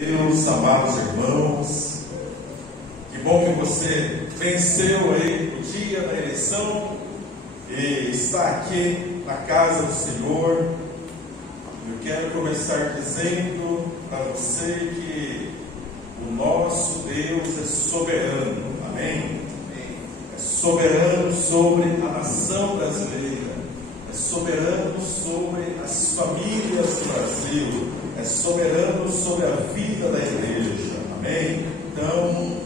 Meus amados irmãos, que bom que você venceu aí o dia da eleição e está aqui na casa do Senhor. Eu quero começar dizendo para você que o nosso Deus é soberano, amém? É soberano sobre a nação brasileira, é soberano sobre as famílias do Brasil, é soberano sobre a vida da igreja, amém? Então,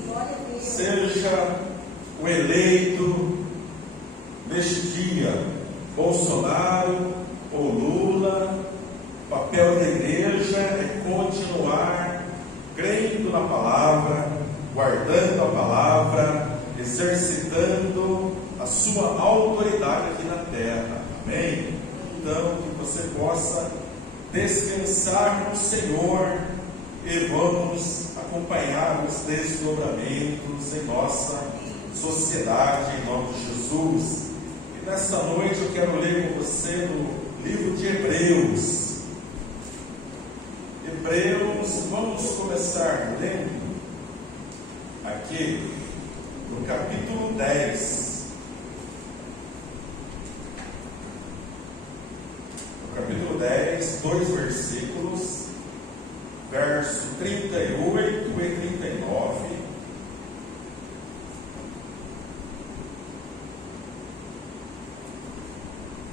seja o eleito neste dia, Bolsonaro ou Lula, o papel da igreja é continuar crendo na palavra, guardando a palavra, exercitando a sua autoridade aqui na terra, amém? Então, que você possa descansar no Senhor e vamos acompanhar os desdobramentos em nossa sociedade, em nome de Jesus. E nesta noite eu quero ler com você no livro de Hebreus. Vamos começar lendo aqui no capítulo 10. Capítulo 10, 2 versículos, verso 38 e 39.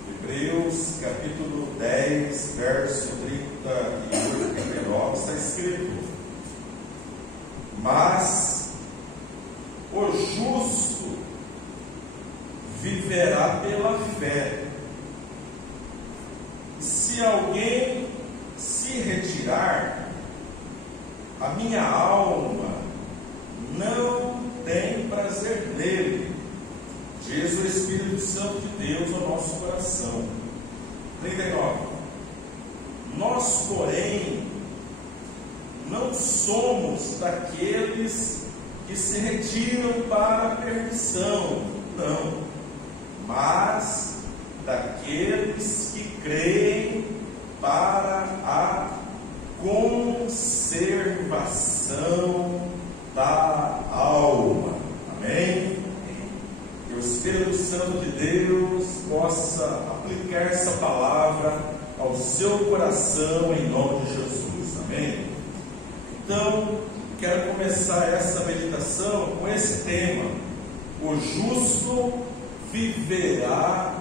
Hebreus, capítulo 10, verso 38 e 39, está escrito: mas o justo viverá pela fé. Se alguém se retirar, a minha alma não tem prazer nele, diz o Espírito Santo de Deus ao nosso coração. 39. Nós, porém, não somos daqueles que se retiram para a perdição, não, mas daqueles que creem para a conservação da alma. Amém? Que o Espírito Santo de Deus possa aplicar essa palavra ao seu coração em nome de Jesus. Amém? Então, quero começar essa meditação com esse tema: o justo viverá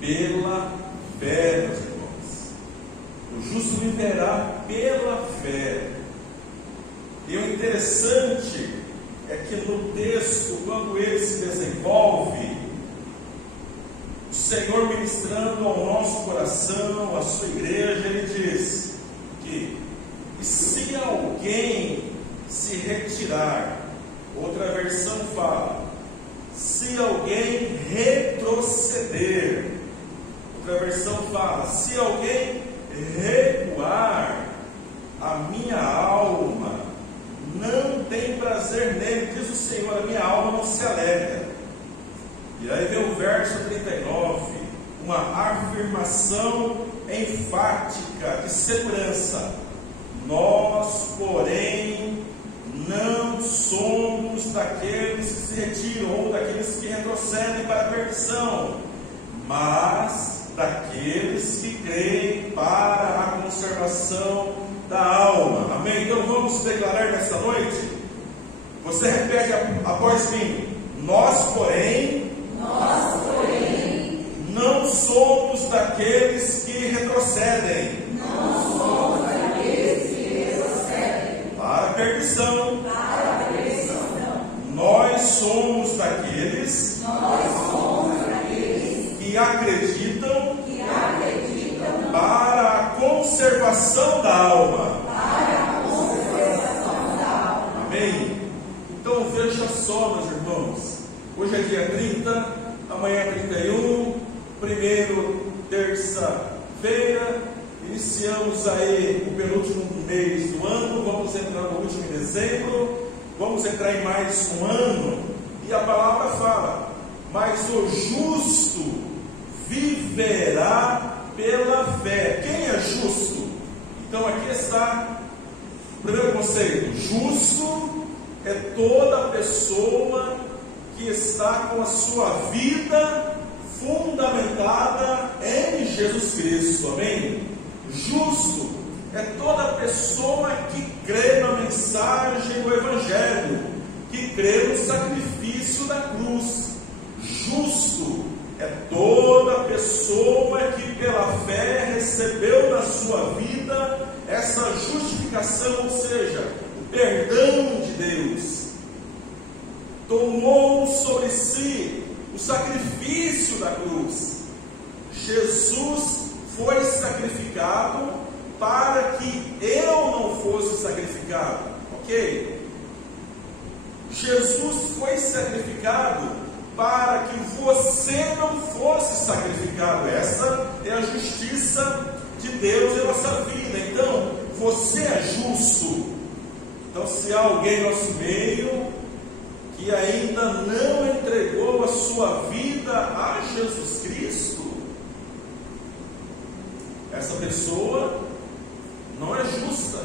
pela fé, meus irmãos. O justo viverá pela fé. E o interessante é que no texto, quando ele se desenvolve, o Senhor ministrando ao nosso coração, à sua igreja, ele diz que se alguém se retirar, outra versão fala, se alguém retroceder, outra versão fala, se alguém recuar, a minha alma não tem prazer nele, diz o Senhor, a minha alma não se alegra. E aí vem o verso 39, uma afirmação enfática de segurança: nós, porém, não somos daqueles que se retiram ou daqueles que retrocedem para a perdição, mas daqueles que creem para a conservação da alma. Amém? Então vamos declarar nessa noite. Você repete após mim: nós, porém, não somos daqueles que retrocedem. Não somos daqueles que retrocedem para a perdição. Nós somos daqueles que acreditam para a conservação da alma. Amém? Então veja só, meus irmãos, hoje é dia 30, amanhã é 31, primeiro terça-feira, iniciamos aí o penúltimo mês do ano, vamos entrar no último em dezembro, vamos entrar em mais um ano, e a palavra fala: mas o justo viverá pela fé. Quem é justo? Então aqui está Primeiro conceito: justo é toda pessoa que está com a sua vida fundamentada em Jesus Cristo. Amém? Justo é toda pessoa que crê na mensagem do Evangelho, que crê no sacrifício da cruz. Justo é toda pessoa que pela fé recebeu na sua vida essa justificação, ou seja, o perdão de Deus. Tomou sobre si o sacrifício da cruz. Jesus foi sacrificado para que eu não fosse sacrificado, ok? Jesus foi sacrificado para que você não fosse sacrificado. Essa é a justiça de Deus em nossa vida. Então, você é justo. Então, se há alguém no nosso meio que ainda não entregou a sua vida a Jesus Cristo, essa pessoa não é justa,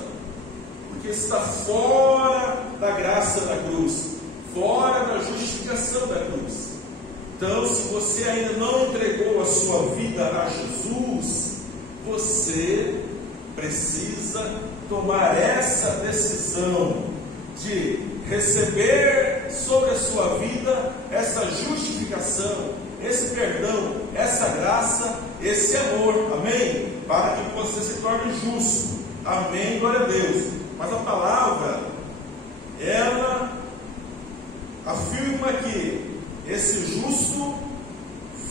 porque está fora da graça da cruz, fora da justificação da cruz. Então, se você ainda não entregou a sua vida a Jesus, você precisa tomar essa decisão de receber sobre a sua vida essa justificação, esse perdão, essa graça, esse amor, amém? Para que você se torne justo, amém? Glória a Deus. Mas a palavra, ela afirma que esse justo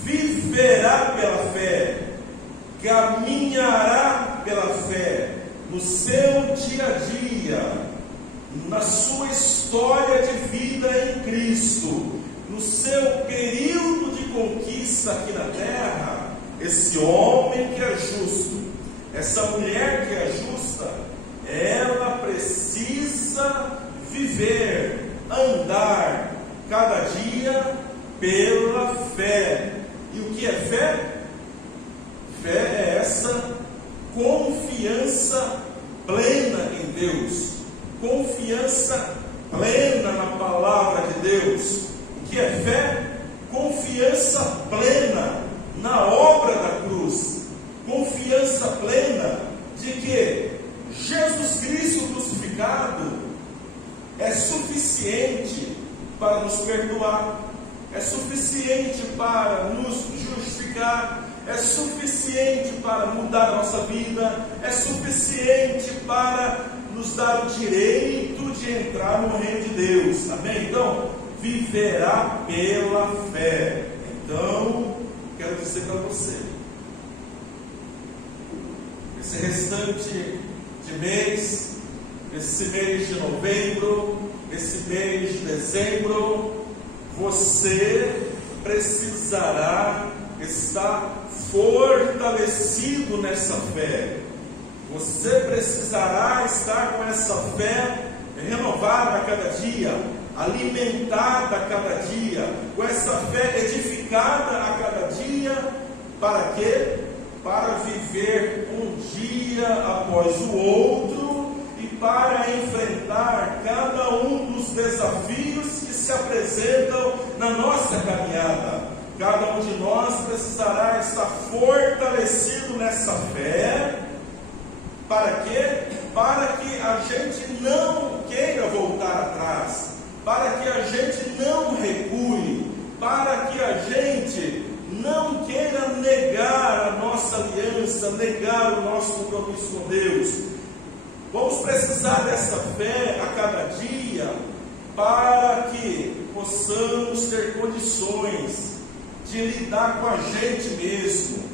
viverá pela fé, caminhará pela fé, no seu dia a dia, na sua história de vida em Cristo, no seu período de conquista aqui na terra. Esse homem que é justo, essa mulher que é justa, ela precisa viver, andar cada dia pela fé. E o que é fé? Fé é essa confiança plena em Deus, confiança plena na palavra de Deus. O que é fé? Confiança plena na obra da cruz, confiança plena de que Jesus Cristo crucificado é suficiente para nos perdoar, é suficiente para nos justificar, é suficiente para mudar a nossa vida, é suficiente para nos dar o direito de entrar no reino de Deus, amém? Então, viverá pela fé. Então, quero dizer para você, esse restante de mês, esse mês de novembro, esse mês de dezembro, você precisará estar fortalecido nessa fé. Você precisará estar com essa fé renovada a cada dia, alimentada a cada dia, com essa fé edificada a cada dia. Para quê? Para viver um dia após o outro e para enfrentar cada um dos desafios que se apresentam na nossa caminhada. Cada um de nós precisará estar fortalecido nessa fé. Para quê? Para que a gente não queira voltar atrás, para que a gente não recue, para que a gente não queira negar a nossa aliança, negar o nosso compromisso com Deus. Vamos precisar dessa fé a cada dia para que possamos ter condições de lidar com a gente mesmo,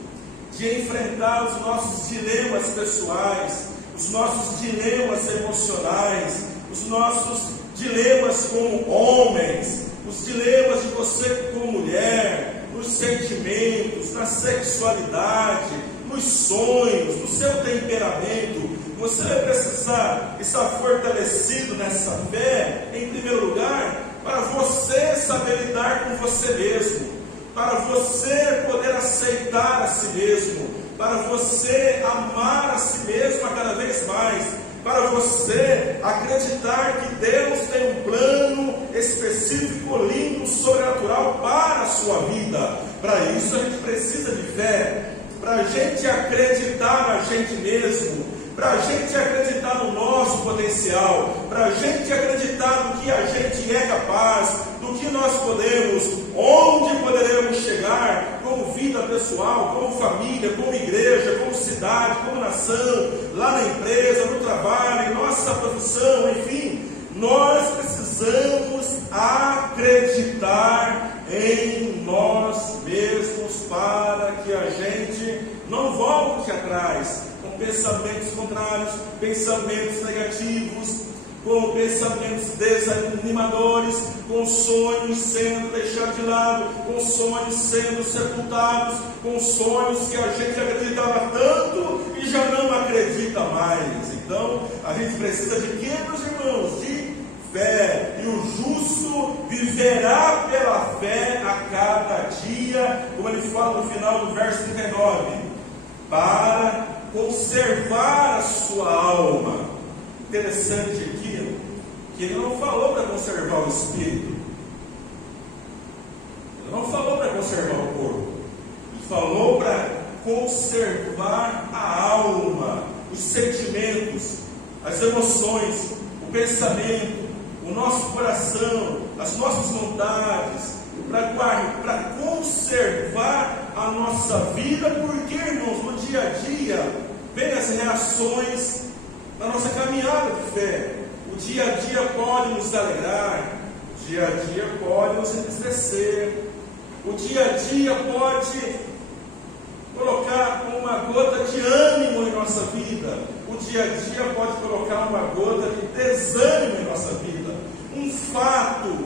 de enfrentar os nossos dilemas pessoais, os nossos dilemas emocionais, os nossos dilemas como homens, os dilemas de você como mulher, nos sentimentos, na sexualidade, nos sonhos, no seu temperamento. Você vai precisar estar fortalecido nessa fé, em primeiro lugar, para você saber lidar com você mesmo, para você poder aceitar a si mesmo, para você amar a si mesmo a cada vez mais. para você acreditar que Deus tem um plano específico, lindo, sobrenatural para a sua vida. Para isso a gente precisa de fé, para a gente acreditar na gente mesmo, para a gente acreditar no nosso potencial, para a gente acreditar no que a gente é capaz, do que nós podemos, onde poderemos chegar, como vida pessoal, como família, como igreja, como cidade, como nação, lá na empresa, no trabalho, em nossa profissão, enfim. Nós precisamos acreditar em nós mesmos para que a gente não volte atrás com pensamentos contrários, pensamentos negativos, com pensamentos desanimadores, com sonhos sendo deixados de lado, com sonhos sendo sepultados, com sonhos que a gente acreditava tanto e já não acredita mais. Então, a gente precisa de quê, meus irmãos? De fé. E o justo viverá pela fé a cada dia, como ele fala no final do verso 39, para conservar a sua alma. Interessante aqui, que ele não falou para conservar o espírito, ele não falou para conservar o corpo, ele falou para conservar a alma, os sentimentos, as emoções, o pensamento, o nosso coração, as nossas vontades, para conservar a nossa vida, porque, irmãos, no dia a dia, vem as reações na nossa caminhada de fé. O dia a dia pode nos alegrar, o dia a dia pode nos entristecer, o dia a dia pode colocar uma gota de ânimo em nossa vida, o dia a dia pode colocar uma gota de desânimo em nossa vida. Um fato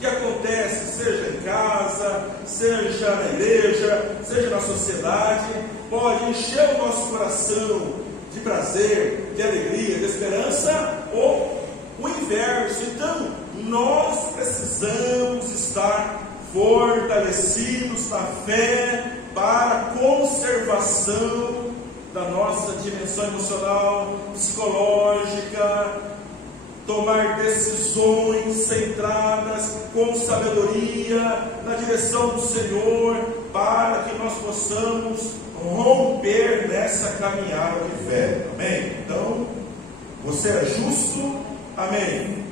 que acontece, seja em casa, seja na igreja, seja na sociedade, pode encher o nosso coração de prazer, de alegria, de esperança, ou o inverso. Então, nós precisamos estar fortalecidos na fé para a conservação da nossa dimensão emocional, psicológica, tomar decisões centradas com sabedoria na direção do Senhor, para que nós possamos romper nessa caminhada de fé. Amém? Então, você é justo? Amém.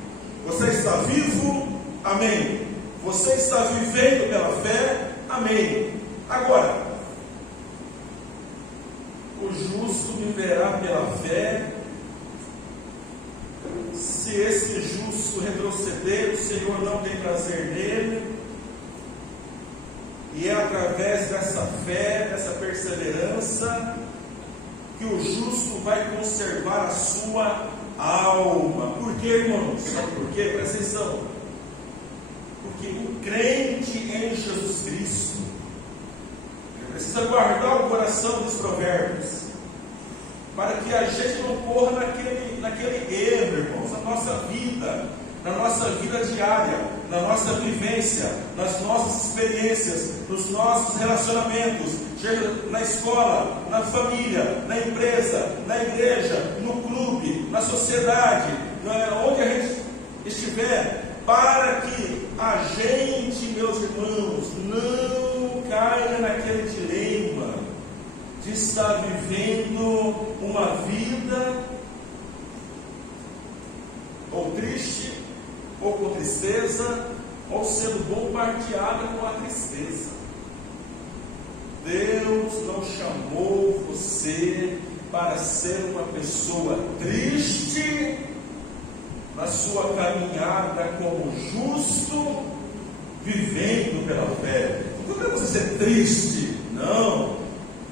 Você está vivo? Amém. Você está vivendo pela fé? Amém. Agora, o justo viverá pela fé. Se esse justo retroceder, o Senhor não tem prazer nele. E é através dessa fé, dessa perseverança, que o justo vai conservar a sua alma. Por quê, irmãos? Sabe por quê? Presta atenção. Porque o crente em Jesus Cristo, ele precisa guardar o coração dos provérbios, para que a gente não corra naquele erro, irmãos, na nossa vida diária, na nossa vivência, nas nossas experiências, nos nossos relacionamentos, seja na escola, na família, na empresa, na igreja, no clube, na sociedade, onde a gente estiver, para que a gente, meus irmãos, não caia naquele dilema de estar vivendo uma vida ou triste, ou com tristeza, ou sendo bombardeada com a tristeza. Deus não chamou você para ser uma pessoa triste na sua caminhada como justo, vivendo pela fé. Não é você ser triste, não.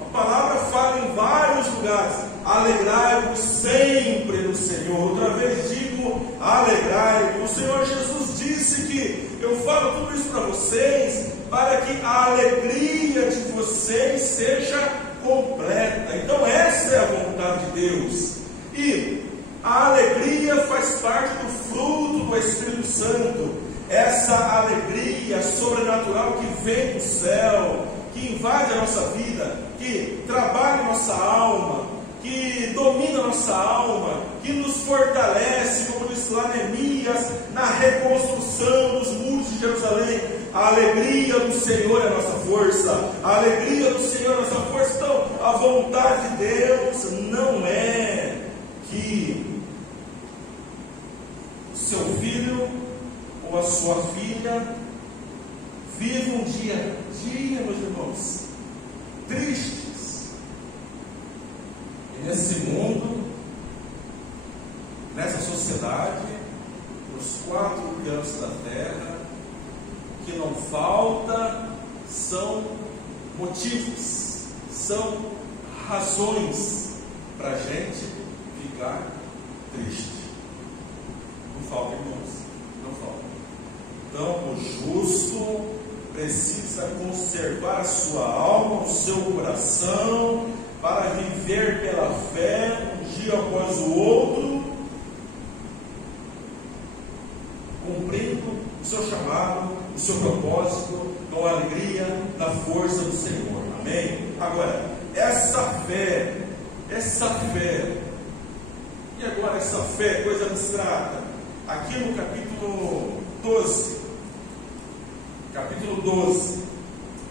A palavra fala em vários lugares: alegrai-vos sempre no Senhor. Outra vez digo, alegrai-vos. O Senhor Jesus disse que eu falo tudo isso para vocês, para que a alegria de vocês seja completa. Então essa é a vontade de Deus. E a alegria faz parte do fruto do Espírito Santo. Essa alegria sobrenatural que vem do céu, que invade a nossa vida, que trabalha a nossa alma, que domina a nossa alma, que nos fortalece, como diz lá Neemias, na reconstrução dos muros de Jerusalém. A alegria do Senhor é a nossa força, a alegria do Senhor é a nossa força. Então, a vontade de Deus não é que o seu filho ou a sua filha viva um dia a dia, meus irmãos, tristes. E nesse mundo, nessa sociedade, nos 4 cantos da terra, o que não falta são motivos, são razões para a gente ficar triste. Não falta, irmãos, não falta. Então, o justo precisa conservar a sua alma, o seu coração, para viver pela fé, um dia após o outro, cumprindo o seu chamado, o seu propósito, com a alegria da força do Senhor. Amém? Agora, essa fé, e agora essa fé, coisa abstrata, aqui no capítulo 12,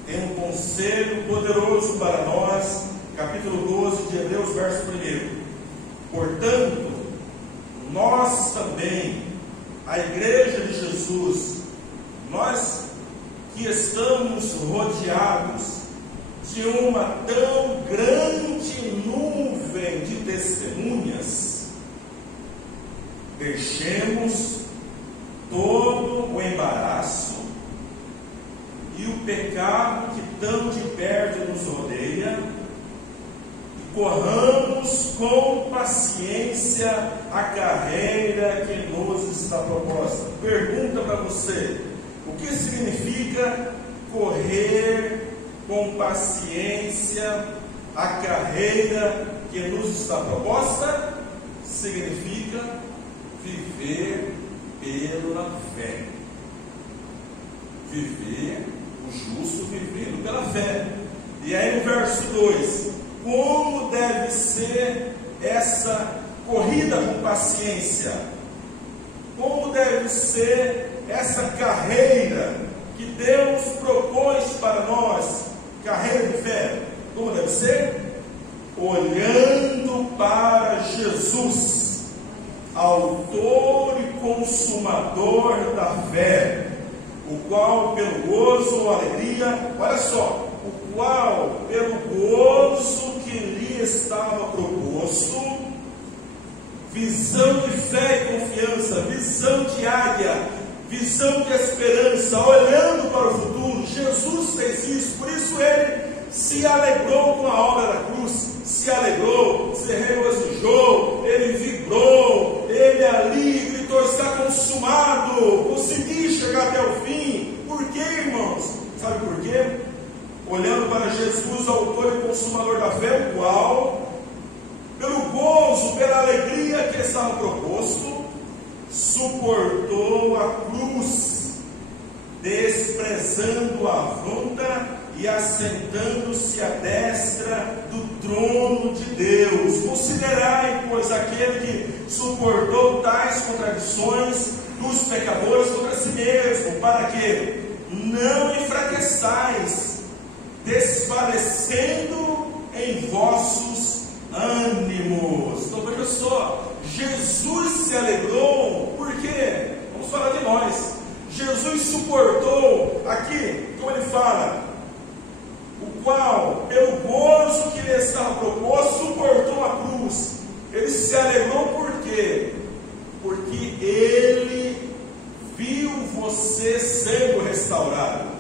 tem um conselho poderoso para nós, capítulo 12 de Hebreus, verso 1. Portanto, nós também, a igreja de Jesus, nós que estamos rodeados de uma tão grande nuvem de testemunhas, deixemos todo o embaraço e o pecado que tão de perto nos rodeia, e corramos com paciência a carreira que nos está proposta. Pergunta para você: o que significa correr com paciência a carreira que nos está proposta? Significa viver pela fé. Viver, o justo vivendo pela fé. E aí no verso 2, como deve ser essa corrida com paciência? Como deve ser essa carreira que Deus propõe para nós? Carreira de fé. Como deve ser? Olhando para Jesus, autor e consumador da fé, o qual pelo gozo ou alegria, olha só, o qual pelo gozo que lhe estava proposto, visão de fé e confiança, visão de águia, visão de esperança, olhando para o futuro. Jesus fez isso, por isso ele se alegrou com a obra da cruz, se alegrou, se regozijou, ele vibrou, ele ali gritou: está consumado, consegui chegar até o fim. Por quê, irmãos? Sabe por quê? Olhando para Jesus, autor e consumador da fé, o qual, pelo gozo, pela alegria que estava proposto, suportou a cruz, desprezando a afronta e assentando-se à destra do trono de Deus. Considerai, pois, aquele que suportou tais contradições dos pecadores contra si mesmo, para que não enfraqueçais, desfalecendo em vossos ânimos. Então veja só, Jesus se alegrou, por quê? Vamos falar de nós. Jesus suportou, aqui, como ele fala, o qual, pelo gozo que lhe estava proposto, suportou a cruz. Ele se alegrou por quê? Porque ele viu você sendo restaurado,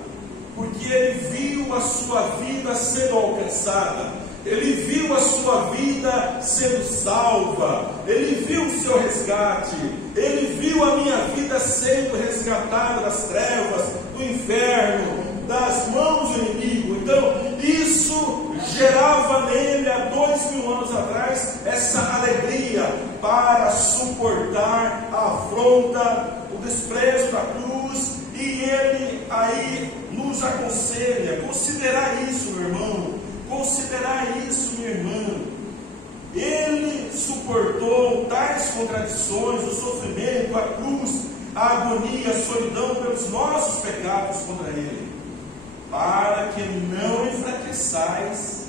porque ele viu a sua vida sendo alcançada, ele viu a sua vida sendo salva, ele viu o seu resgate, ele viu a minha vida sendo resgatada das trevas, do inferno, das mãos do inimigo. Então isso gerava nele há 2000 anos atrás essa alegria para suportar a afronta, o desprezo da cruz. E ele aí nos aconselha: considerar isso, meu irmão, considerar isso, minha irmã. Ele suportou tais contradições, o sofrimento, a cruz, a agonia, a solidão pelos nossos pecados contra Ele, para que não enfraqueçais,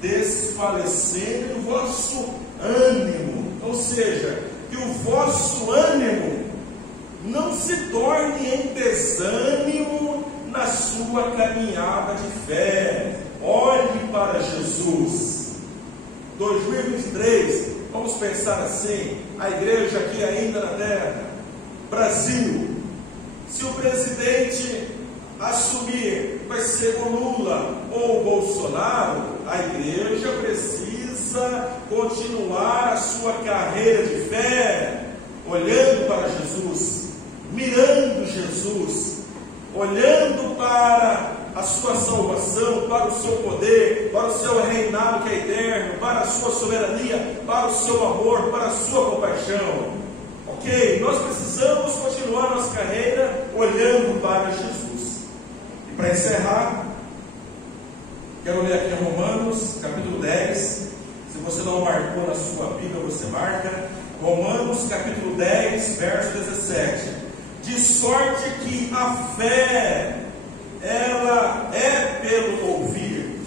desfalecendo o vosso ânimo. Ou seja, que o vosso ânimo não se torne em desânimo na sua caminhada de fé. Olhe para Jesus. 2023, vamos pensar assim, a igreja aqui ainda na terra, Brasil, se o presidente assumir, vai ser o Lula ou o Bolsonaro, a igreja precisa continuar a sua carreira de fé, olhando para Jesus, mirando Jesus, olhando para a sua salvação, para o seu poder, para o seu reinado que é eterno, para a sua soberania, para o seu amor, para a sua compaixão. Ok, nós precisamos continuar nossa carreira olhando para Jesus. E para encerrar, quero ler aqui em Romanos, capítulo 10. Se você não marcou na sua Bíblia, você marca. Romanos, capítulo 10, verso 17. De sorte que a fé, ela é pelo ouvir.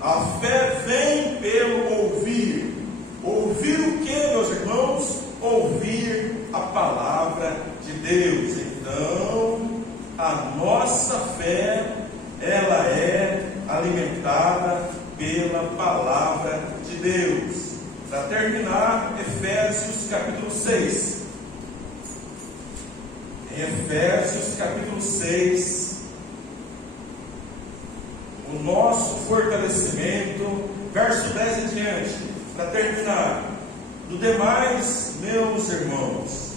A fé vem pelo ouvir. Ouvir o que, meus irmãos? Ouvir a palavra de Deus. Então, a nossa fé, ela é alimentada pela palavra de Deus. Para terminar, Efésios capítulo 6. Em Efésios capítulo 6, o nosso fortalecimento, verso 10 em diante, para terminar. Do demais, meus irmãos,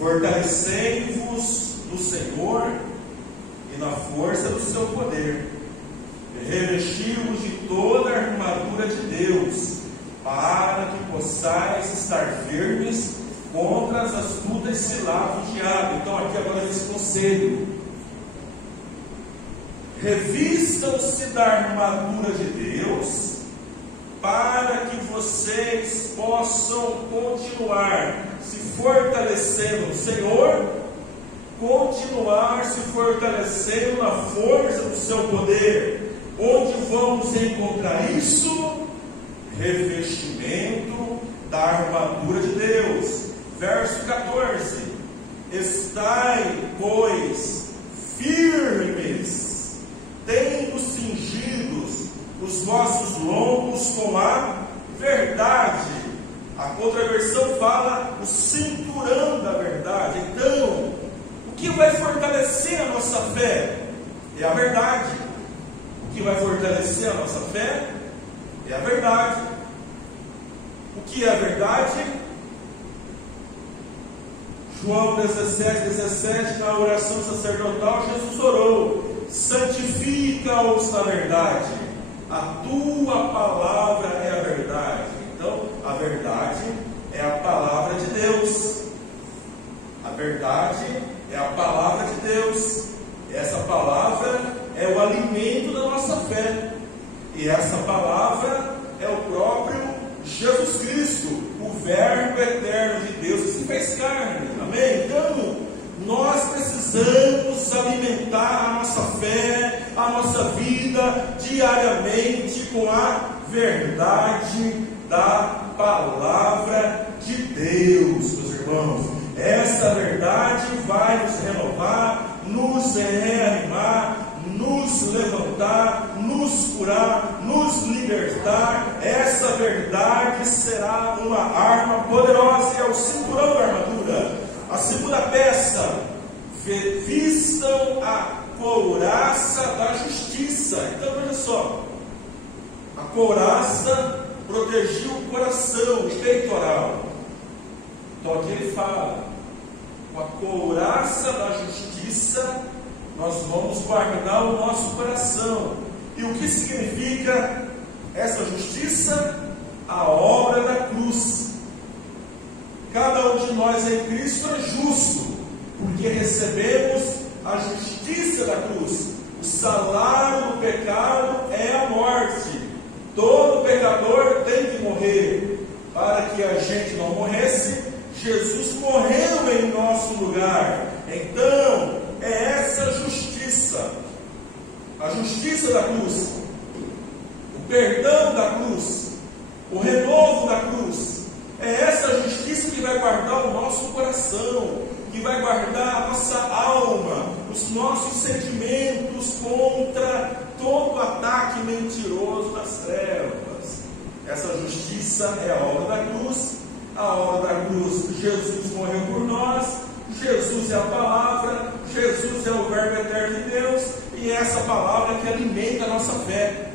fortalecei-vos no Senhor e na força do seu poder, e revesti-vos de toda a armadura de Deus, para que possais estar firmes contra as astutas ciladas do diabo. Então aqui agora esse conselho: revistam-se da armadura de Deus, para que vocês possam continuar se fortalecendo no Senhor, continuar se fortalecendo na força do seu poder. Onde vamos encontrar isso? Revestimento da armadura de Deus. Verso 14: estai, pois, firmes, tendo cingidos os vossos lombos com a verdade. A outra versão fala o cinturão da verdade. Então, o que vai fortalecer a nossa fé? É a verdade. O que vai fortalecer a nossa fé? É a verdade. O que é a verdade? João 17, na oração sacerdotal, Jesus orou: santifica-os na verdade, a tua palavra é a verdade. Então, a verdade é a palavra de Deus. A verdade é a palavra de Deus. Essa palavra é o alimento da nossa fé. E essa palavra é o próprio Jesus Cristo, o Verbo eterno de Deus que se fez carne. Amém? Então, nós precisamos alimentar a nossa fé, a nossa vida diariamente com a verdade da palavra de Deus, meus irmãos. Essa verdade vai nos renovar, nos reanimar, nos levantar, nos curar, nos libertar. Essa verdade será uma arma poderosa, e é o cinturão da armadura. A segunda peça: vistam a couraça da justiça. Então veja só, a couraça protegia o coração, o peitoral. Então aqui ele fala: com a couraça da justiça nós vamos guardar o nosso coração. E o que significa essa justiça? A obra da cruz. Cada um de nós em Cristo é justo, porque recebemos a justiça da cruz. O salário do pecado é a morte. Todo pecador tem que morrer. para que a gente não morresse, Jesus morreu em nosso lugar. Então, é essa justiça, a justiça da cruz, o perdão da cruz, o renovo da cruz, é essa justiça que vai guardar o nosso coração, que vai guardar a nossa alma, os nossos sentimentos contra todo ataque mentiroso das trevas. Essa justiça é a obra da cruz. A obra da cruz, Jesus morreu por nós, Jesus é a palavra, Jesus é o verbo eterno de Deus, e é essa palavra que alimenta a nossa fé.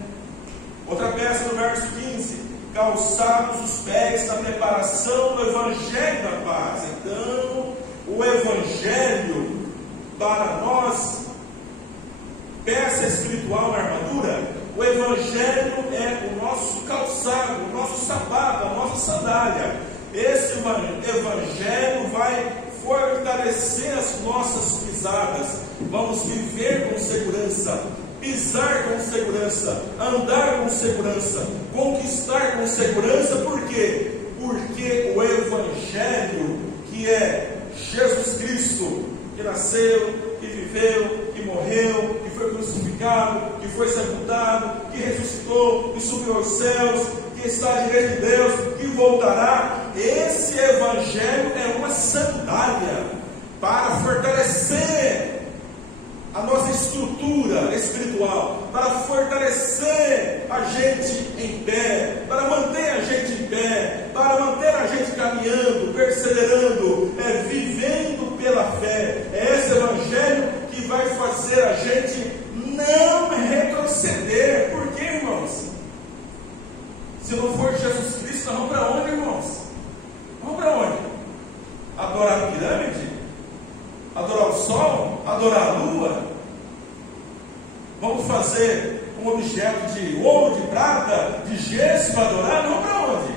Outra peça no verso 15: calçados os pés na preparação do Evangelho da paz. Então, o Evangelho para nós, peça espiritual na armadura, o Evangelho é o nosso calçado, o nosso sapato, a nossa sandália. Esse Evangelho vai fortalecer as nossas pisadas. Vamos viver com segurança, pisar com segurança, andar com segurança, conquistar com segurança. Por quê? Porque o Evangelho, que é Jesus Cristo, que nasceu, que viveu, que morreu, que foi crucificado, que foi sepultado, que ressuscitou, que subiu aos céus, que está à direita de Deus, que voltará. Esse Evangelho é uma sandália para fortalecer a nossa estrutura espiritual, para fortalecer a gente em pé, para manter a gente em pé, para manter a gente caminhando, perseverando, vivendo pela fé. É esse Evangelho que vai fazer a gente não retroceder. Por quê, irmãos? Se não for Jesus Cristo, nós vamos para onde, irmãos? Vamos para onde? Adorar a pirâmide? Adorar o sol? Adorar a lua? Vamos fazer um objeto de ouro, de prata, de gesso para adorar? Não, para onde?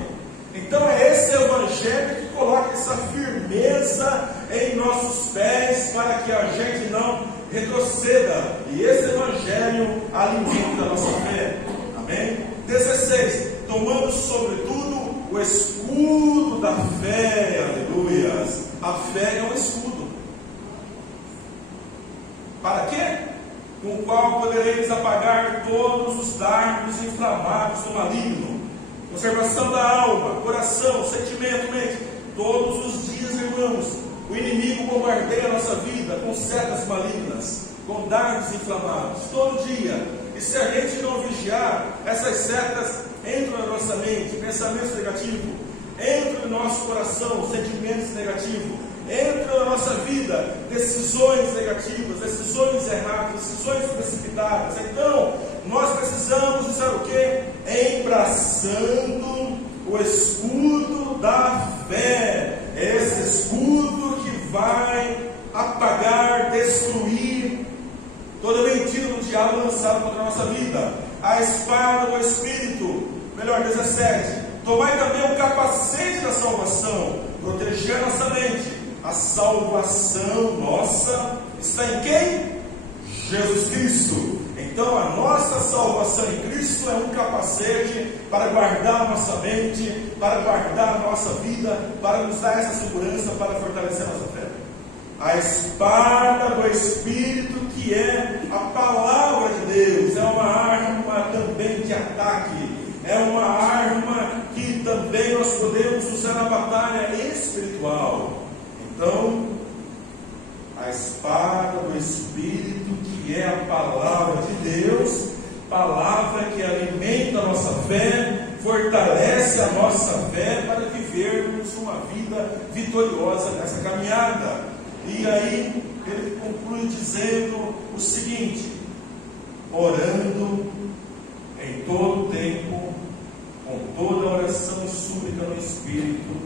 Então é esse Evangelho que coloca essa firmeza em nossos pés para que a gente não retroceda. E esse Evangelho alimenta a nossa fé. Amém? 16. Tomando sobretudo o escudo da fé. Aleluias. A fé é um escudo. Para quê? Com o qual podereis apagar todos os dardos inflamados do maligno. Conservação da alma, coração, sentimento, mente. Todos os dias, irmãos, o inimigo bombardeia a nossa vida com setas malignas, com dardos inflamados, todo dia. E se a gente não vigiar, essas setas entram na nossa mente, pensamentos negativos, entram no nosso coração, sentimentos negativos, entram na nossa vida, decisões negativas, decisões erradas, decisões precipitadas. Então, nós precisamos de saber o quê? Embraçando o escudo da fé. É esse escudo que vai apagar, destruir toda mentira do diabo lançada contra a nossa vida. A espada do Espírito, melhor, 17. Tomai também o capacete da salvação, proteger a nossa mente. A salvação nossa está em quem? Jesus Cristo. Então a nossa salvação em Cristo é um capacete para guardar a nossa mente, para guardar a nossa vida, para nos dar essa segurança, para fortalecer a nossa fé. A espada do Espírito, que é a palavra de Deus, é uma arma também de ataque, é uma arma que também nós podemos usar na batalha espiritual. Então, a espada do Espírito, que é a palavra de Deus, palavra que alimenta a nossa fé, fortalece a nossa fé para vivermos uma vida vitoriosa nessa caminhada. E aí ele conclui dizendo o seguinte: orando em todo tempo, com toda oração e súplica no Espírito,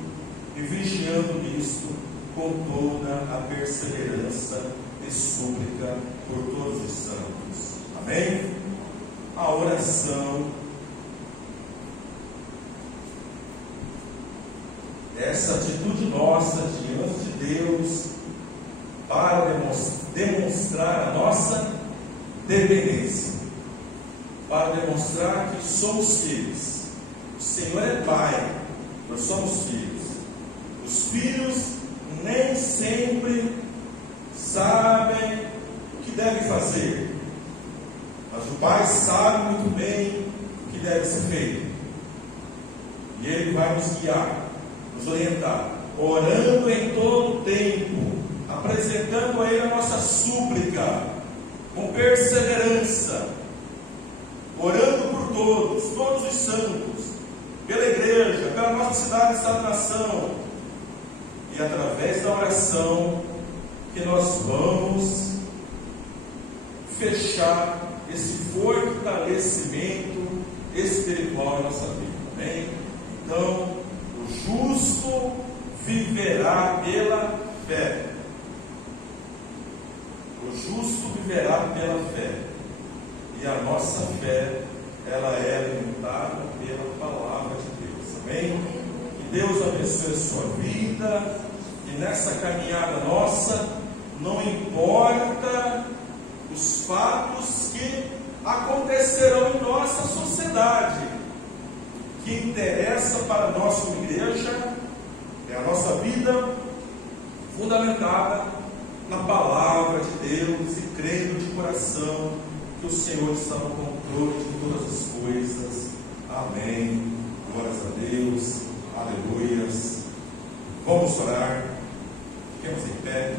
e vigiando nisto com toda a perseverança e súplica por todos os santos. Amém? A oração, essa atitude nossa diante de Deus, para demonstrar a nossa dependência, para demonstrar que somos filhos. O Senhor é Pai, Nós somos filhos. Os filhos nem sempre sabem o que devem fazer, mas o pai sabe muito bem o que deve ser feito. E ele vai nos guiar, nos orientar, orando em todo o tempo, apresentando a ele a nossa súplica, com perseverança, orando por todos os santos, pela igreja, pela nossa cidade, estado e nação. E através da oração que nós vamos fechar esse fortalecimento espiritual em nossa vida. Amém? Então, o justo viverá pela fé. O justo viverá pela fé. E a nossa fé, ela é alimentada pela palavra de Deus. Amém? Que Deus abençoe a sua vida. E nessa caminhada nossa, não importa os fatos que acontecerão em nossa sociedade, o que interessa para a nossa igreja é a nossa vida fundamentada na palavra de Deus e crendo de coração que o Senhor está no controle de todas as coisas. Amém. Glórias a Deus. Aleluias. Vamos orar. Fiquemos em pé.